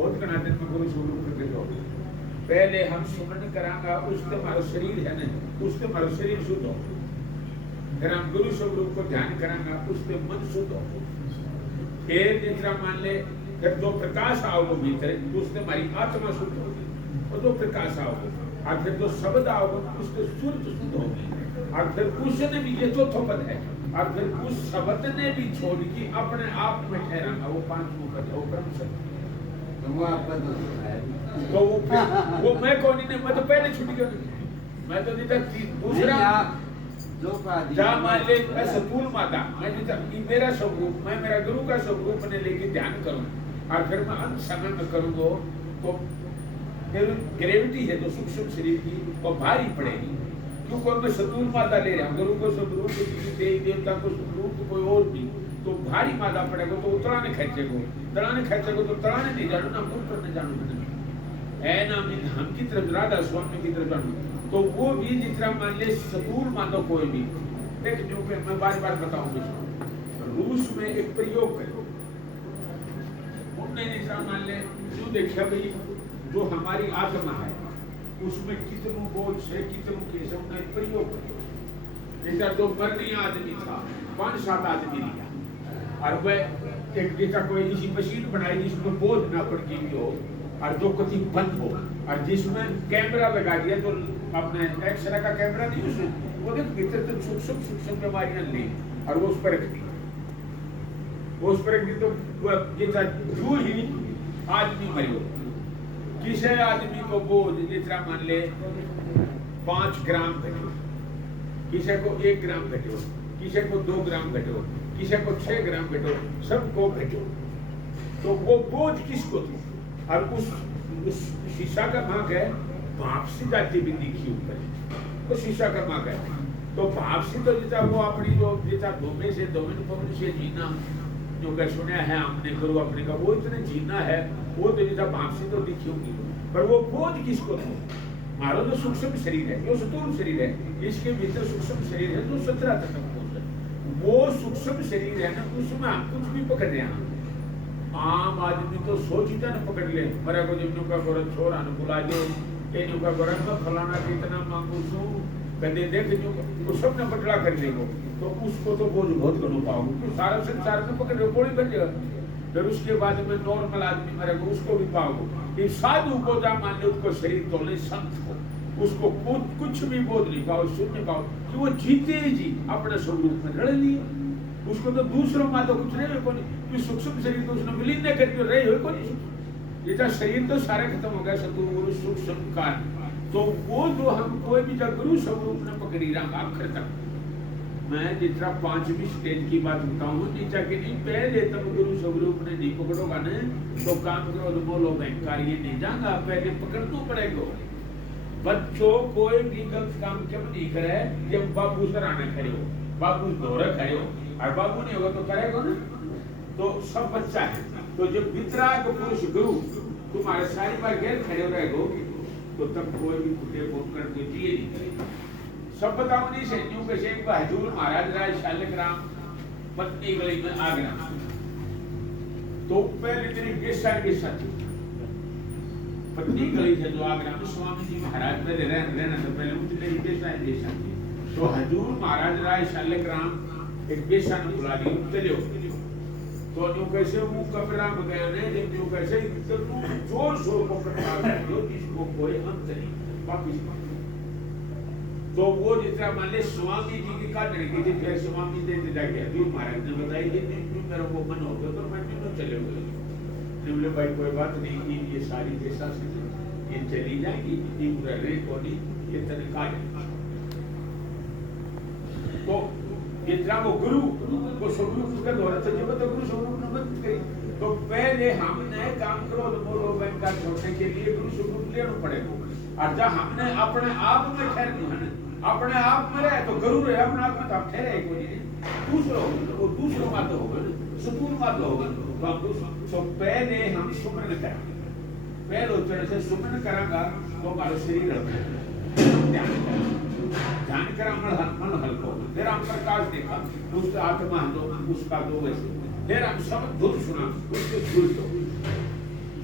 बहुत घना दिन में गुरु स्वरूप करके जाओ। पहले हम सुमन करांगा, उससे हमारा शरीर है ना, उससे हमारा शरीर शुद्ध हो। फिर हम गुरु स्वरूप को ध्यान करांगा, उससे मन शुद्ध हो। फिर जितना मान ले, फिर जो प्रकाश आओगे भीतर, उससे हमारी आत्मा शुद्ध होगी। और जो प्रकाश आओगे, और फिर जो शब्द आओगे, उससे सूर्य शुद्ध होगी। और फिर उसने भी, ये चौथा पद है, और फिर उस शब्द ने भी छोड़ की अपने आप में ठहराना, वो पांचवा पद है, वो ब्रह्म सत्य। वो आपका तो वो मैं कौन ही नहीं, मैं तो पहले छूट गया। मैं तो नहीं दूसरा जो जहाँ मान ले मैं सतूल माता, मैं मेरा स्वरूप, मैं मेरा गुरु का स्वरूप ने लेके ध्यान करूँ, और फिर मैं अंत समय में करूँगा तो मेरी ग्रेविटी है जो सूक्ष्म शरीर की वो भारी पड़ेगी। क्योंकि मैं सतूल माता ले रहा हूँ, गुरु को स्वरूप, देवी देवता को स्वरूप, कोई और भी, तो भारी माता पड़ेगा, तो तड़ाने खेचेगो तो तड़ाने नहीं जानो ना, मुंह पर नहीं जानो है ना, हम की तरफ राधा स्वामी की तरफ जानो। तो वो भी जितना मान ले सतूल मानो कोई भी देख, जो कि मैं बार बार बताऊंगा, रूस में एक प्रयोग करो, उनने जितना मान ले जो देखा भाई, जो हमारी आत्मा है उसमें कितनों बोझ है, कितनों केस, उन्होंने प्रयोग करो। जैसा तो मरनी आदमी था, 5-7 आदमी लिया, और वह एक जैसा कोई ऐसी मशीन बनाई जिसमें बोझ ना पड़ की भी हो, और जो कभी बंद हो, और जिसमें कैमरा लगा दिया, तो अपने एक्सरे का कैमरा नहीं, उसमें वो देख भीतर तो सूक्ष्म बीमारियां ली, और वो उस पर रख दी, तो जैसा जो ही आदमी मरियो, किसी आदमी को बोझ जितना मान ले 5 ग्राम घटो, किसी को 1 ग्राम घटो, किसी को 2 ग्राम घटो, किसी को 6 ग्राम घटो, सबको घटो, तो वो बोझ किसको थी? और उस शीशा का भाग है, भाप से जाती भी दिखी ऊपर, तो शीशा का भाग है, तो भाप से तो जैसा वो अपनी जो जैसा धोमे से जीना जो कह सुना है हमने, गुरु अपने का वो इतने जीना है, वो तो जैसा भाप से तो दिखी होगी, पर वो बोझ किसको था? हमारा जो सूक्ष्म शरीर है, जो स्थूल शरीर है, इसके भीतर सूक्ष्म शरीर है जो 17 तक है, वो सूक्ष्म शरीर है ना, उसमें हम कुछ भी पकड़ रहे हैं। आम आदमी तो सोचता न पकड़ ले, मरा को जिन्हों का गोरख छोरा न बुला दो, इन का गोरख में फलाना कितना मांगू सू, कदे देख जो वो सब न बटला कर लेगो, तो उसको तो बोझ बहुत करो पाओगे, तो सारा संसार में पकड़ लो, कोई बन जाएगा। फिर उसके बाद में नॉर्मल आदमी मरेगा, उसको भी पाओगे। ये साधु को जा मान लो, उसको शरीर तोड़ने संत को, उसको कुछ भी बोध नहीं पाओ, सुन नहीं पाओ, कि वो जीते जी अपने स्वरूप में लड़ लिए, उसको तो दूसरों में तो कुछ नहीं हो, नहीं सूक्ष्म शरीर तो उसने विलीन नहीं करके रहे हो, को नहीं ये शरीर तो सारा खत्म हो गया, सतगुरु सूक्ष्म काल, तो वो जो हम कोई भी गुरु स्वरूप ने पकड़ी रहा आखिर तक। मैं जितना 5वीं स्टेज की बात बताऊं, नीचा के नहीं, पहले तब गुरु स्वरूप ने नहीं पकड़ोगा न, तो काम करो तो बोलो बैंकार ये नहीं जाएगा, पहले पकड़ना पड़ेगा। बच्चों कोई भी गलत काम क्यों नहीं करे, जब बाबू सराहना करे हो, बाबू दोहरा करे हो, और बाबू नहीं होगा तो करेगा ना, तो सब बच्चा है, तो जब वितराग पुरुष गुरु तुम्हारे सारी बार गैर खड़े हो रहेगो, तो तब कोई भी फुटे बोलकर कोई दिए नहीं करेगा। सब बताओ नहीं से न्यू के शेख हजूर महाराज राय शालिग्राम पत्नी गली में आगरा, तो पहले मेरी बेसा थी पत्नी गली है जो आगरा में, स्वामी जी महाराज पहले रहना था, पहले उतने ही बेसा थी, तो हजूर महाराज राय शालिग्राम एक बेसा ने बुला ली, चलो तो न्यू कैसे वो कमरा में गया ने, जब न्यू कैसे जोर शोर को करता जो इसको कोई अंत नहीं वापिस, तो वो जितना मान ले स्वामी जी की का लड़की थी, फिर स्वामी जी ने जाके हजूर महाराज ने बताई कि मेरा वो मन हो गया, तो मैं क्यों चले गए, बोले भाई कोई बात नहीं, ये सारी जैसा ये चली जाएगी, ये पूरा रेट होनी, ये तरीका है। तो जितना वो गुरु वो स्वरूप का द्वारा से जब गुरु स्वरूप ने मत करी, तो पहले हमने काम करो बोलो बैंक का छोड़ने के लिए गुरु स्वरूप लेना पड़ेगा, और जब हमने अपने आप में ठहर दिया, अपने आप में रहे तो गुरु रहे, अपने आप में तो आप ठहरे कोई नहीं, दूसरों वो दूसरों मात्र होगा, सतूर मात्र होगा, तो पहले हम सुमन करेंगे, पहले उच्चारण से सुमन करांगा तो हमारा शरीर ध्यान करा मन हल्का होगा, फिर हम प्रकाश देखा उसका आत्मा दो, उसका दो वैसे, फिर हम सब धुन सुना उसके धुन दो,